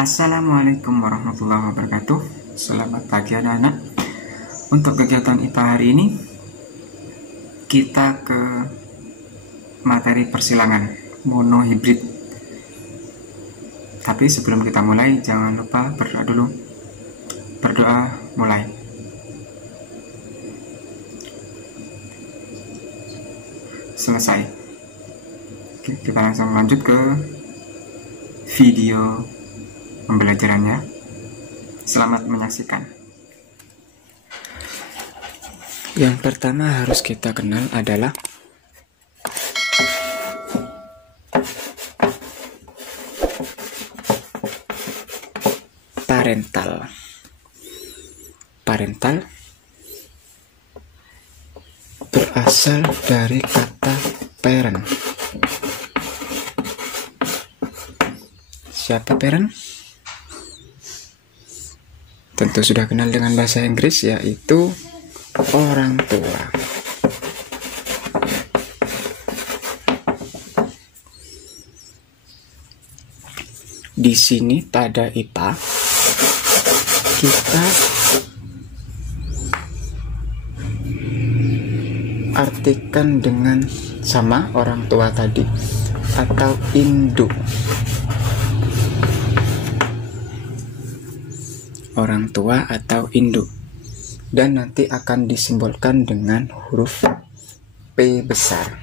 Assalamualaikum warahmatullahi wabarakatuh. Selamat pagi anak-anak. Untuk kegiatan IPA hari ini kita ke materi persilangan monohibrid. Tapi sebelum kita mulai, jangan lupa berdoa dulu. Berdoa mulai. Selesai. Oke, kita langsung lanjut ke video pembelajarannya. Selamat menyaksikan. Yang pertama harus kita kenal adalah parental. Parental berasal dari kata parent. Siapa parent? Tentu sudah kenal dengan bahasa Inggris, yaitu orang tua. Di sini pada IPA kita artikan dengan sama orang tua tadi atau induk. Orang tua atau induk, dan nanti akan disimbolkan dengan huruf P besar.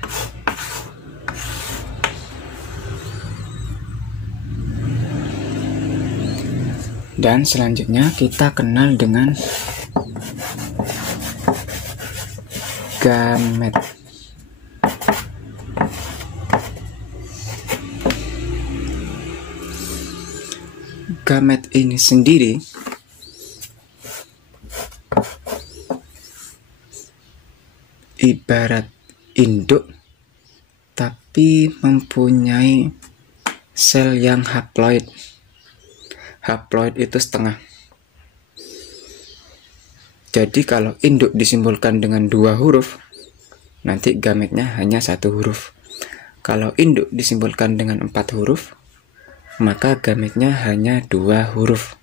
Dan selanjutnya kita kenal dengan gamet. Gamet ini sendiri ibarat induk, tapi mempunyai sel yang haploid. Haploid itu setengah. Jadi kalau induk disimbolkan dengan 2 huruf, nanti gametnya hanya 1 huruf. Kalau induk disimbolkan dengan 4 huruf, maka gametnya hanya 2 huruf.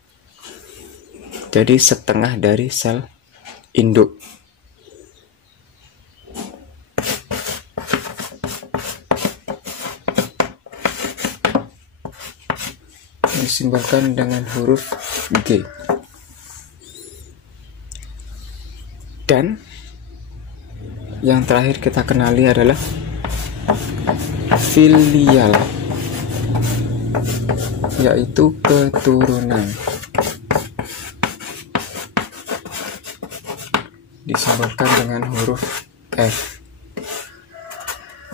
Jadi setengah dari sel induk. Disimbolkan dengan huruf G. Dan yang terakhir kita kenali adalah filial, yaitu keturunan. Disimbolkan dengan huruf F.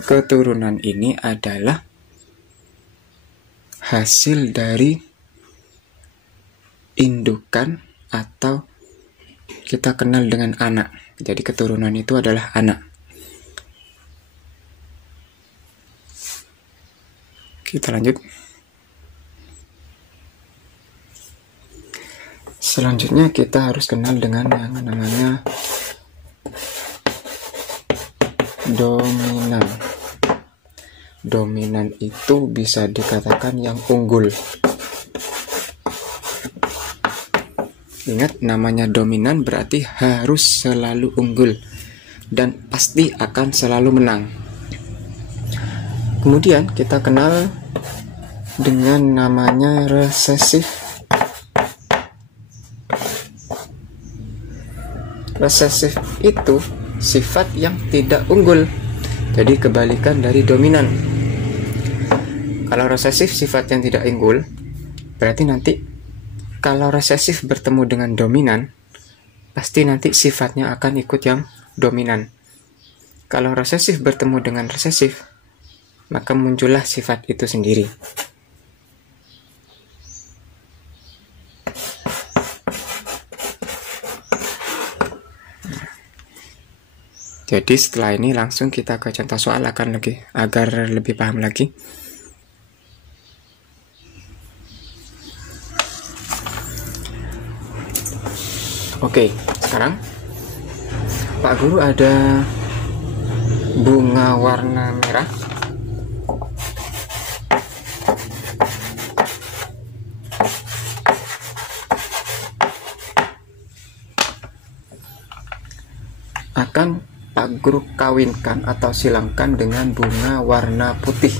Keturunan ini adalah hasil dari indukan atau kita kenal dengan anak. Jadi keturunan itu adalah anak. Kita lanjut. Selanjutnya kita harus kenal dengan yang namanya dominan. Dominan itu bisa dikatakan yang unggul. Ingat, namanya dominan berarti harus selalu unggul dan pasti akan selalu menang. Kemudian kita kenal dengan namanya resesif. Resesif itu sifat yang tidak unggul, jadi kebalikan dari dominan. Kalau resesif sifat yang tidak unggul, berarti nanti kalau resesif bertemu dengan dominan, pasti nanti sifatnya akan ikut yang dominan. Kalau resesif bertemu dengan resesif, maka muncullah sifat itu sendiri. Jadi setelah ini langsung kita ke contoh soal agar lebih paham lagi. Oke, sekarang Pak Guru ada bunga warna merah. akan Pak Guru kawinkan atau silangkan dengan bunga warna putih.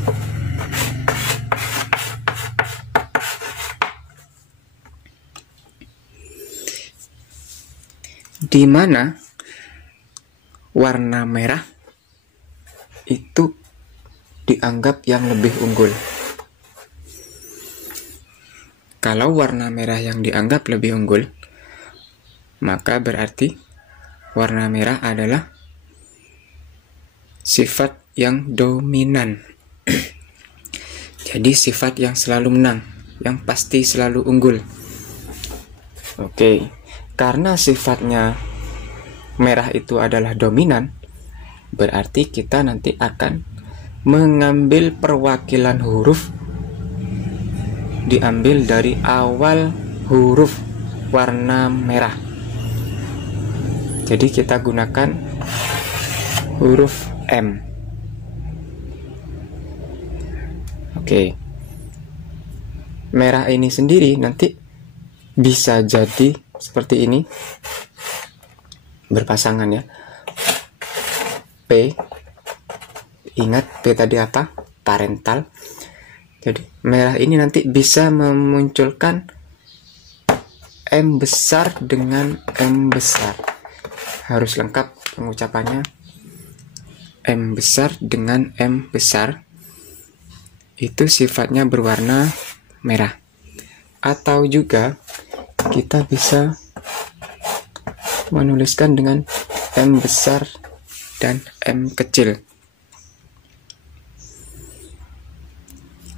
Di mana warna merah itu dianggap yang lebih unggul. Kalau warna merah yang dianggap lebih unggul, maka berarti warna merah adalah sifat yang dominan. Jadi sifat yang selalu menang, yang pasti selalu unggul. Oke, karena sifatnya merah itu adalah dominan, berarti kita nanti akan mengambil perwakilan huruf, diambil dari awal huruf warna merah. Jadi kita gunakan huruf M. Oke. Merah ini sendiri nanti bisa jadi seperti ini, berpasangan ya. P. Ingat P tadi apa? Parental. Jadi merah ini nanti bisa memunculkan M besar dengan M besar. Harus lengkap pengucapannya. M besar dengan M besar itu sifatnya berwarna merah. Atau juga kita bisa menuliskan dengan M besar dan M kecil.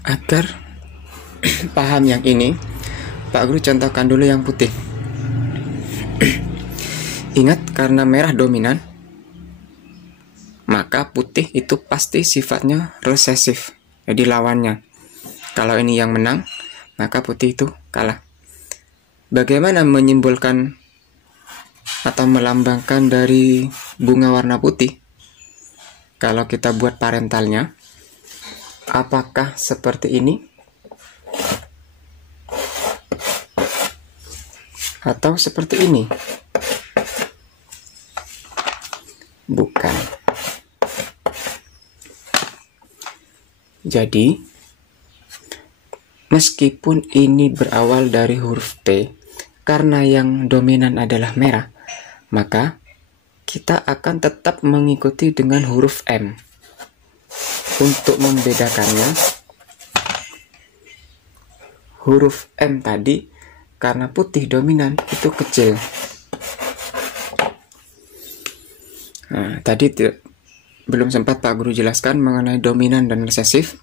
Agar paham yang ini, Pak Guru contohkan dulu yang putih. Ingat, karena merah dominan, maka putih itu pasti sifatnya resesif, jadi lawannya. Kalau ini yang menang, maka putih itu kalah. Bagaimana menyimbolkan atau melambangkan dari bunga warna putih? Kalau kita buat parentalnya, apakah seperti ini? Atau seperti ini? Bukan. Jadi, meskipun ini berawal dari huruf T, karena yang dominan adalah merah, maka kita akan tetap mengikuti dengan huruf M. Untuk membedakannya, huruf M tadi, karena putih dominan, itu kecil. Nah, tadi belum sempat Pak Guru jelaskan mengenai dominan dan resesif.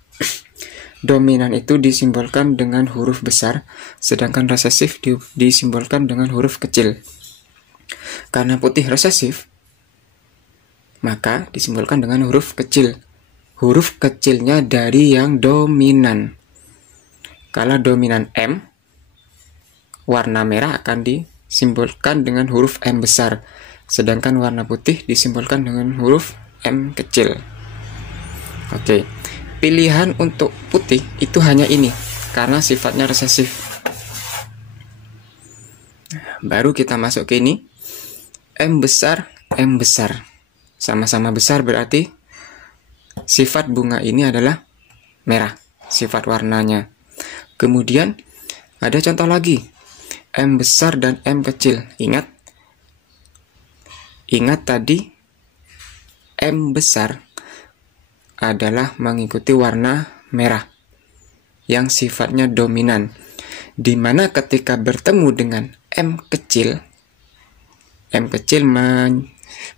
Dominan itu disimbolkan dengan huruf besar, sedangkan resesif disimbolkan dengan huruf kecil. Karena putih resesif, maka disimbolkan dengan huruf kecil. Huruf kecilnya dari yang dominan. Kalau dominan M, warna merah akan disimbolkan dengan huruf M besar, sedangkan warna putih disimbolkan dengan huruf M kecil. Oke, pilihan untuk putih itu hanya ini, karena sifatnya resesif. Baru kita masuk ke ini, M besar, M besar. Sama-sama besar berarti sifat bunga ini adalah merah, sifat warnanya. Kemudian ada contoh lagi, M besar dan M kecil. Ingat tadi M besar adalah mengikuti warna merah yang sifatnya dominan, di mana ketika bertemu dengan M kecil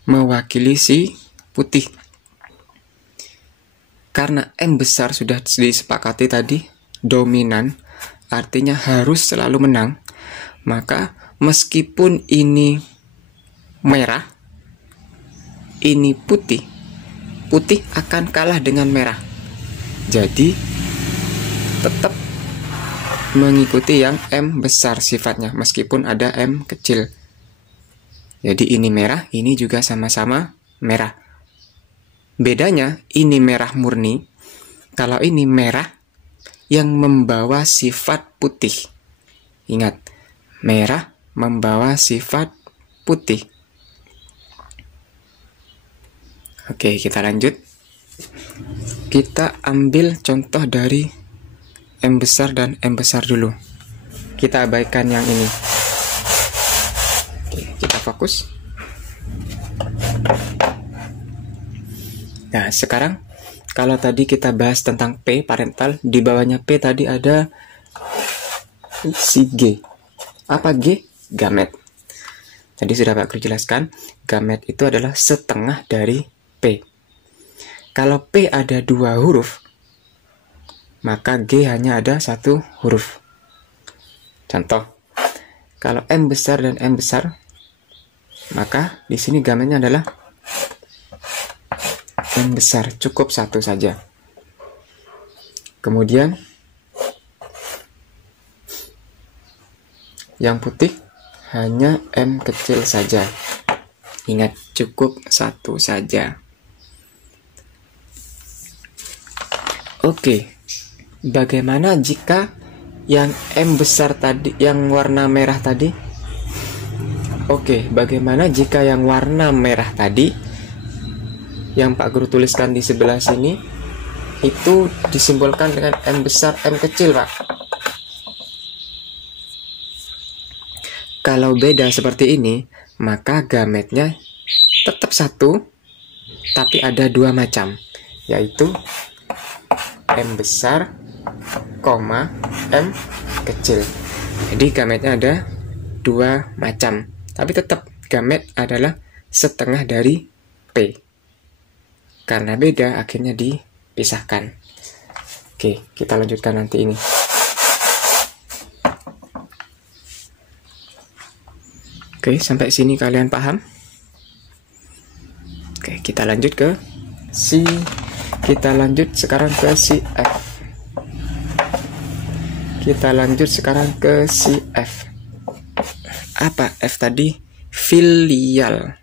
mewakili si putih. Karena M besar sudah disepakati tadi dominan, artinya harus selalu menang, maka meskipun ini merah, ini putih akan kalah dengan merah. Jadi tetap mengikuti yang M besar sifatnya, meskipun ada M kecil. Jadi ini merah, ini juga sama-sama merah. Bedanya, ini merah murni, kalau ini merah yang membawa sifat putih. Ingat, merah membawa sifat putih. Oke, kita lanjut. Kita ambil contoh dari M besar dan M besar dulu. Kita abaikan yang ini. Oke, kita fokus. Nah, sekarang kalau tadi kita bahas tentang P parental, di bawahnya P tadi ada si G. Apa G? Gamet. Tadi sudah Pak Guru jelaskan, gamet itu adalah setengah dari P. Kalau P ada 2 huruf, maka G hanya ada 1 huruf. Contoh, kalau M besar dan M besar, maka di sini gametnya adalah M besar, cukup 1 saja. Kemudian yang putih hanya M kecil saja. Ingat, cukup 1 saja. Oke, bagaimana jika yang M besar tadi, yang warna merah tadi? Oke, bagaimana jika yang warna merah tadi, yang Pak Guru tuliskan di sebelah sini, itu disimbolkan dengan M besar, M kecil, Pak? Kalau beda seperti ini, maka gametnya tetap 1, tapi ada 2 macam, yaitu M besar, M kecil. Jadi gametnya ada 2 macam, tapi tetap gamet adalah setengah dari P. Karena beda, akhirnya dipisahkan. Oke, kita lanjutkan nanti ini. Oke, sampai sini kalian paham? Oke, kita lanjut ke si. Kita lanjut sekarang ke si F. Kita lanjut sekarang ke si F. Apa F tadi? Filial.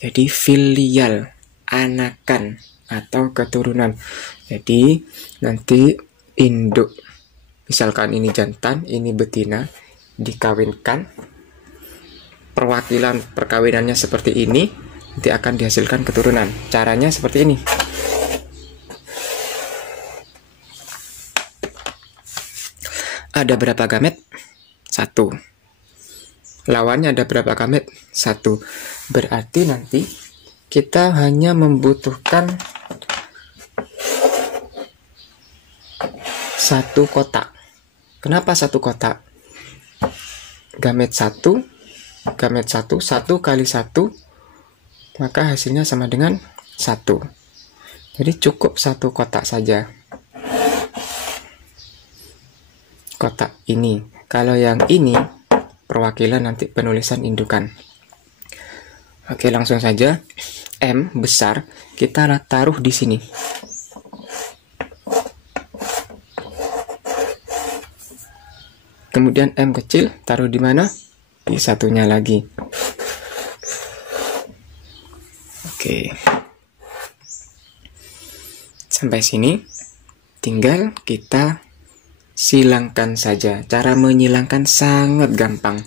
Jadi filial, anakan atau keturunan. Jadi nanti induk, misalkan ini jantan, ini betina, dikawinkan, perwakilan perkawinannya seperti ini, nanti akan dihasilkan keturunan. Caranya seperti ini. Ada berapa gamet? 1. Lawannya ada berapa gamet? 1. Berarti nanti kita hanya membutuhkan 1 kotak. Kenapa 1 kotak? Gamet 1, gamet 1, 1 kali 1, maka hasilnya sama dengan 1. Jadi cukup 1 kotak saja. Kotak ini. Kalau yang ini perwakilan nanti penulisan indukan. Oke, langsung saja. M besar kita taruh di sini. Kemudian M kecil taruh di mana? Di satunya lagi. Oke. Sampai sini tinggal kita silangkan saja. Cara menyilangkan sangat gampang,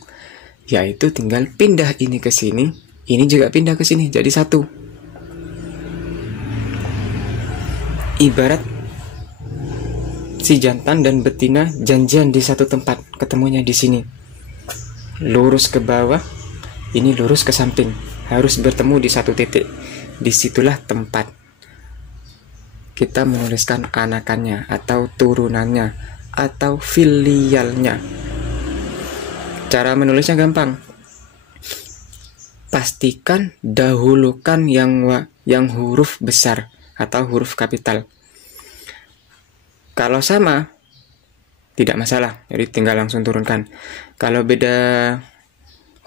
yaitu tinggal pindah ini ke sini, ini juga pindah ke sini, jadi 1. Ibarat si jantan dan betina janjian di satu tempat, ketemunya di sini. Lurus ke bawah, ini lurus ke samping, harus bertemu di satu titik. Disitulah tempat kita menuliskan anakannya atau turunannya atau filialnya. Cara menulisnya gampang. Pastikan dahulukan yang huruf besar atau huruf kapital. Kalau sama, tidak masalah, jadi tinggal langsung turunkan. Kalau beda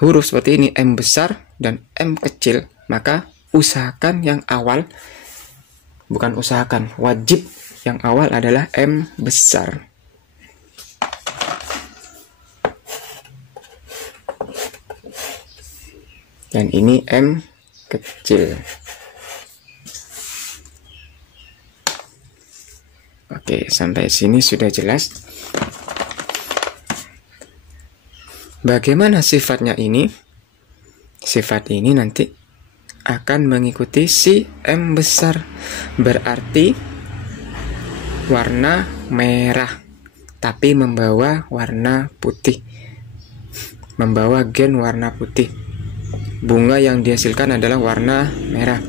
huruf seperti ini, M besar dan M kecil, maka usahakan yang awal, bukan usahakan, wajib yang awal adalah M besar. Dan ini M kecil. Oke, sampai sini sudah jelas. Bagaimana sifatnya ini? Sifat ini nanti akan mengikuti si M besar. Berarti warna merah, tapi membawa warna putih. Membawa gen warna putih. Bunga yang dihasilkan adalah warna merah.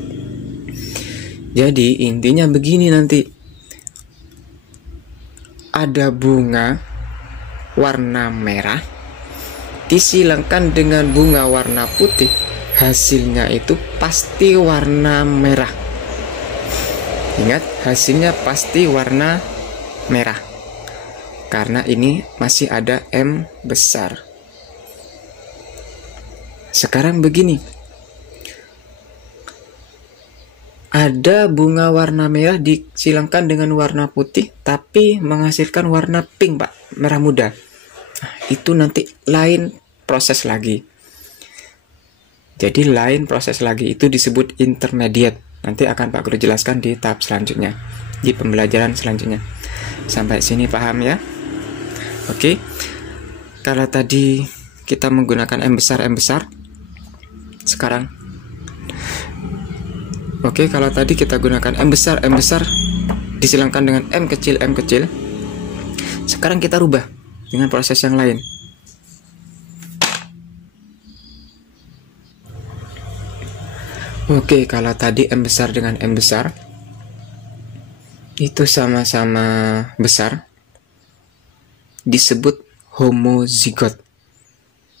Jadi intinya begini nanti. Ada bunga warna merah disilangkan dengan bunga warna putih, hasilnya itu pasti warna merah. Ingat, hasilnya pasti warna merah karena ini masih ada M besar. Sekarang begini, ada bunga warna merah disilangkan dengan warna putih tapi menghasilkan warna pink, Pak, merah muda. Nah, itu nanti lain proses lagi. Jadi lain proses lagi, itu disebut intermediate. Nanti akan Pak Guru jelaskan di tahap selanjutnya, di pembelajaran selanjutnya. Sampai sini paham ya? Oke. Kalau tadi kita menggunakan M besar, sekarang oke, kalau tadi kita gunakan M besar disilangkan dengan M kecil. Sekarang kita rubah dengan proses yang lain. Oke, kalau tadi M besar dengan M besar itu sama-sama besar, disebut homozigot.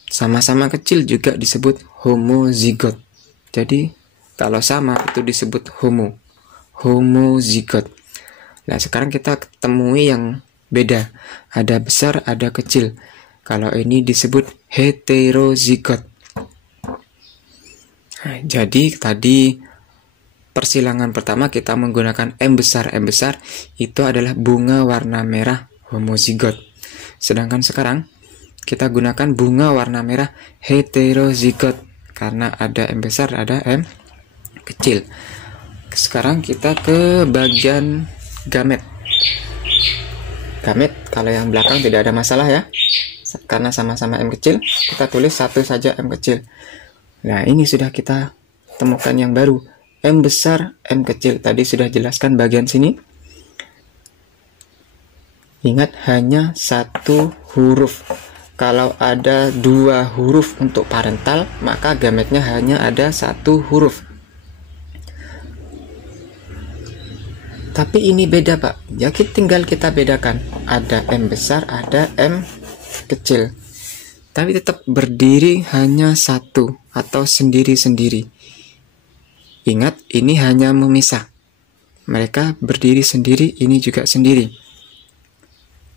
Sama-sama kecil juga disebut homozigot. Jadi kalau sama itu disebut homozigot. Nah, sekarang kita temui yang beda. Ada besar, ada kecil. Kalau ini disebut heterozigot. Nah, jadi tadi persilangan pertama kita menggunakan M besar itu adalah bunga warna merah homozigot. Sedangkan sekarang kita gunakan bunga warna merah heterozigot karena ada M besar, ada M kecil. Sekarang kita ke bagian gamet. Gamet kalau yang belakang tidak ada masalah ya, karena sama-sama M kecil, kita tulis satu saja M kecil. Nah, ini sudah kita temukan yang baru, M besar, M kecil. Tadi sudah jelaskan bagian sini. Ingat, hanya satu huruf. Kalau ada dua huruf untuk parental, maka gametnya hanya ada satu huruf. Tapi ini beda, Pak. Jadi tinggal kita bedakan. Ada M besar, ada M kecil. Tapi tetap berdiri hanya satu atau sendiri-sendiri. Ingat, ini hanya memisah. Mereka berdiri sendiri, ini juga sendiri.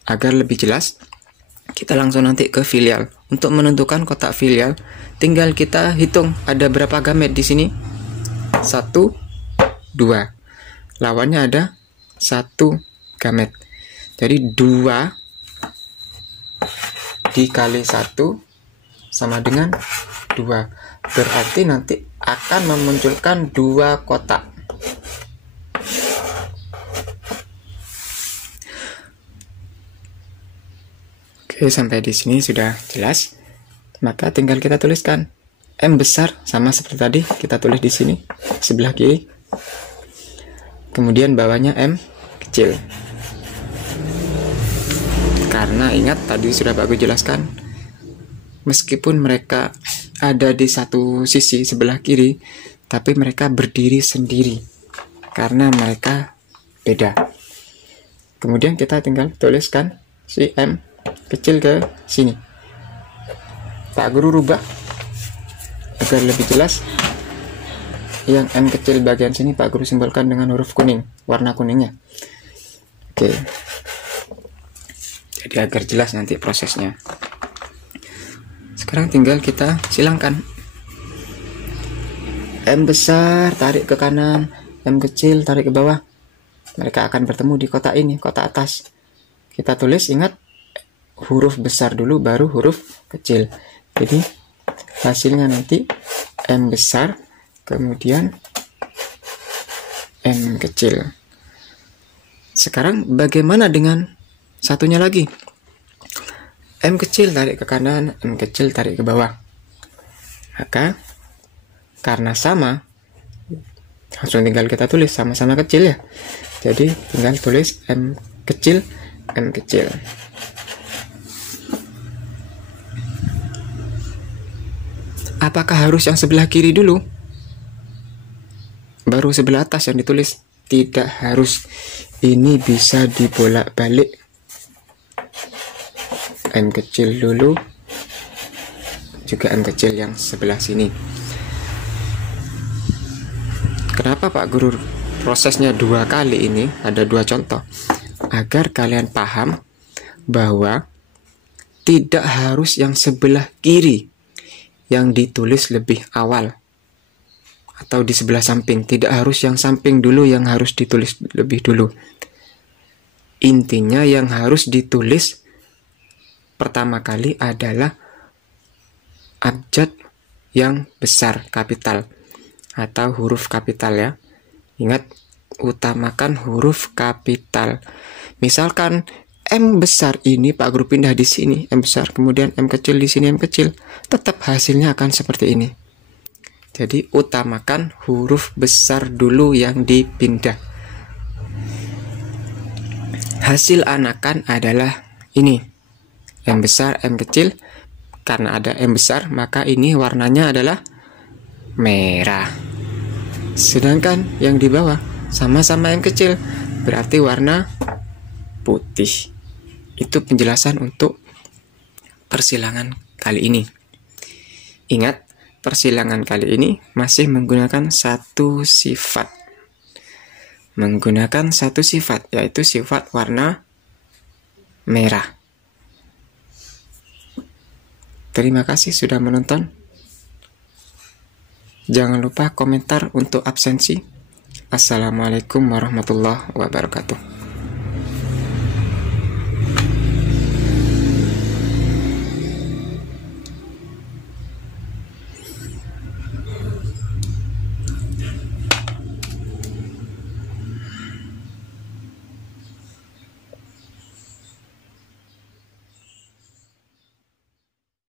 Agar lebih jelas, kita langsung nanti ke filial. Untuk menentukan kotak filial, tinggal kita hitung ada berapa gamet di sini. 1, 2. Lawannya ada 1 gamet. Jadi 2 dikali 1 sama dengan 2. Berarti nanti akan memunculkan 2 kotak. Oke, sampai di sini sudah jelas. Maka tinggal kita tuliskan M besar sama seperti tadi, kita tulis di sini sebelah kiri. Kemudian bawahnya M kecil. Karena ingat tadi sudah Pak Guru jelaskan, meskipun mereka ada di satu sisi sebelah kiri, tapi mereka berdiri sendiri karena mereka beda. Kemudian kita tinggal tuliskan si M kecil ke sini. Pak Guru rubah agar lebih jelas. Yang M kecil bagian sini Pak Guru simbolkan dengan huruf kuning, warna kuningnya. Oke. Jadi agar jelas nanti prosesnya. Sekarang tinggal kita silangkan. M besar tarik ke kanan, M kecil tarik ke bawah. Mereka akan bertemu di kotak ini, kotak atas. Kita tulis, ingat, huruf besar dulu baru huruf kecil. Jadi hasilnya nanti M besar kemudian M kecil. Sekarang bagaimana dengan satunya lagi? M kecil tarik ke kanan, M kecil tarik ke bawah. Maka karena sama, Langsung tinggal kita tulis, sama-sama kecil ya. Jadi tinggal tulis M kecil, M kecil. Apakah harus yang sebelah kiri dulu, baru sebelah atas yang ditulis? Tidak harus. Ini bisa dibolak-balik. M kecil dulu, juga M kecil yang sebelah sini. Kenapa Pak Guru prosesnya 2 kali ini? Ada 2 contoh agar kalian paham bahwa tidak harus yang sebelah kiri yang ditulis lebih awal atau di sebelah samping. Tidak harus yang samping dulu yang harus ditulis lebih dulu. Intinya yang harus ditulis pertama kali adalah abjad yang besar, kapital atau huruf kapital ya. Ingat, utamakan huruf kapital. Misalkan M besar ini Pak Guru pindah di sini M besar, kemudian M kecil di sini M kecil, tetap hasilnya akan seperti ini. Jadi utamakan huruf besar dulu yang dipindah. Hasil anakan adalah ini, M besar M kecil. Karena ada M besar, maka ini warnanya adalah merah. Sedangkan yang di bawah sama-sama M kecil, berarti warna putih. Itu penjelasan untuk persilangan kali ini. Ingat, persilangan kali ini masih menggunakan satu sifat. Menggunakan satu sifat, yaitu sifat warna merah. Terima kasih sudah menonton. Jangan lupa komentar untuk absensi. Assalamualaikum warahmatullahi wabarakatuh.